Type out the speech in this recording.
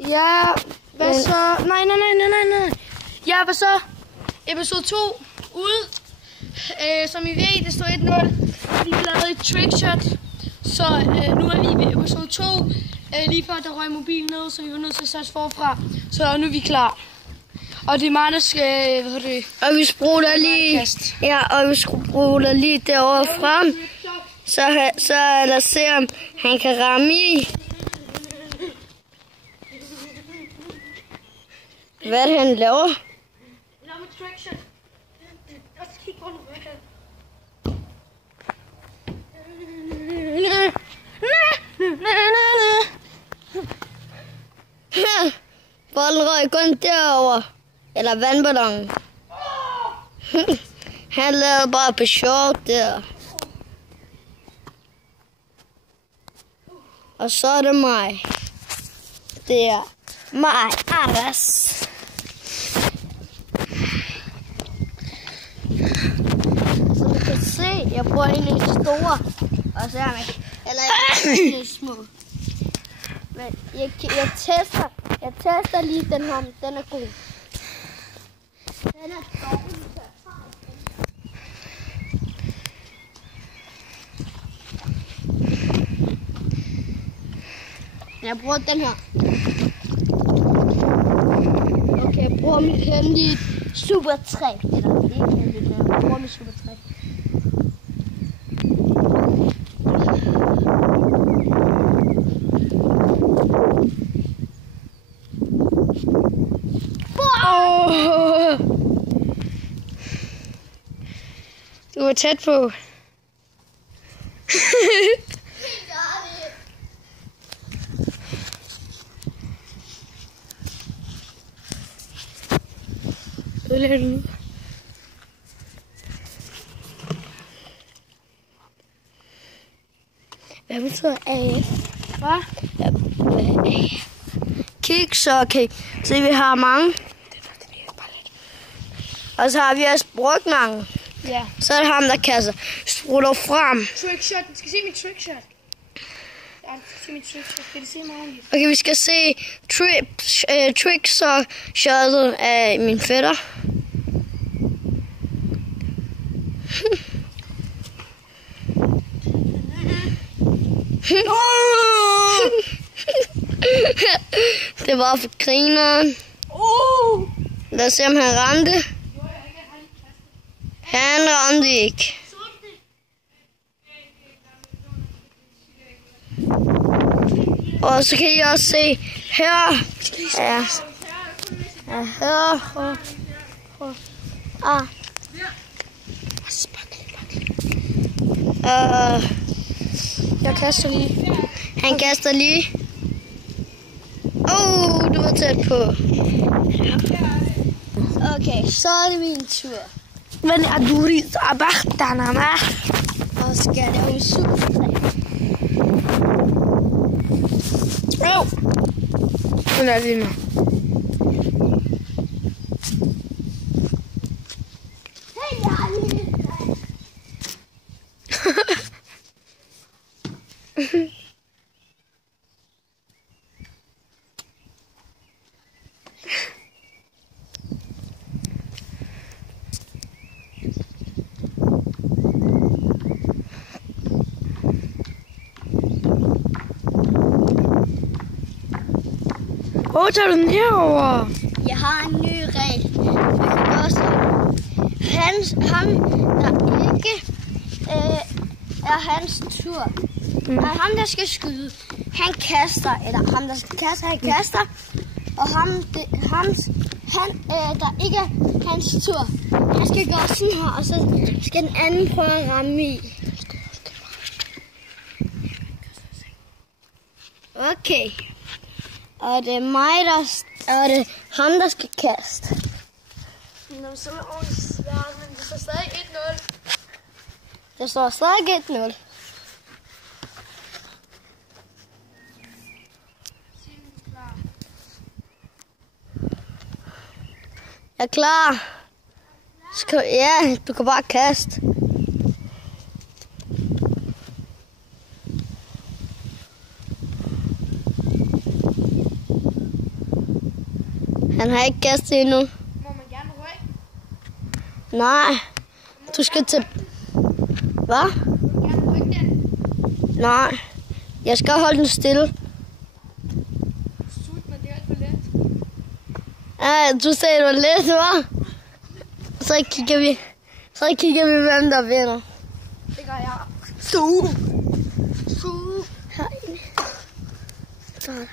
Ja, hvad så? Nej. Ja, hvad så? Episode 2 ude. Som I ved, det står 1-0. Vi lavede et trickshot. Så nu er vi ved episode 2. Lige før der røg mobilen ned, så vi var nødt til at sætte forfra. Så nu er vi klar. Og det er mig, der skal... Og vi sprutter lige... Ja, og vi sprutter lige derovre frem. Så lad os se, om han kan ramme i. Hvad er det, han laver? Lav med trickshot. Og så kig på den. Bolden røg kun derover. Eller vandballonen. Han lavede bare på sjov der. Og så er det mig. Det er mig, Aras. Så du kan se, jeg bruger en af de store. Og så er jeg eller en af de små. Men jeg tester lige den her, den er god. Den er dårlig. Jeg bruger den her. Okay, jeg bruger mit hemmelige Super 3. Eller det er ikke hemmeligt, men jeg bruger mit Super 3. Du er tæt på. Hvad laver du nu? Hvad betyder AF? Hvad? AF? Kig så, okay. Så vi har mange. Og så har vi også brugt mange. Ja. Så er det ham, der kaster. Sprutter frem. Trickshot. Du skal se mit trickshot. Ja, du skal se mit trickshot. Kan du se mig ordentligt? Okay, vi skal se trickshottet af min fætter. Det var for grineren. Lad os se, om han ramte. Han ramte ikke. Og så kan I også se her. Ja, her. Jeg kaster lige. Han kaster lige. Du var tæt på. Okay, så er det min tur. Men er du rig? Abachtana. Og skal jeg jo super. Nu er det nu. Hvor tager du den herover? Jeg har en ny regel. Jeg kan også ham, der ikke er hans tur. Og ham, der skal skyde, han kaster. Eller ham, der skal kaste, han kaster. Og ham, der ikke er hans tur, han skal gøre sådan her. Og så skal den anden prøve at ramme i. Okay. Og det er mig, og det er ham, der skal kaste. Nå, så er det ordentligt svært, men det står stadig 1-0. Det står stadig 1-0. Jeg er klar. Ja, du kan bare kaste. Han har ikke kastet endnu. Må man gerne røge? Nej. Du skal til... Hvad? Må man gerne røge den? Nej. Jeg skal holde den stille. Sut, men det er alt for let. Ja, du sagde, det var let, hva'? Så kigger vi, hvem der vinder. Det gør jeg. Su. Su. Herinde. Så. Yeah.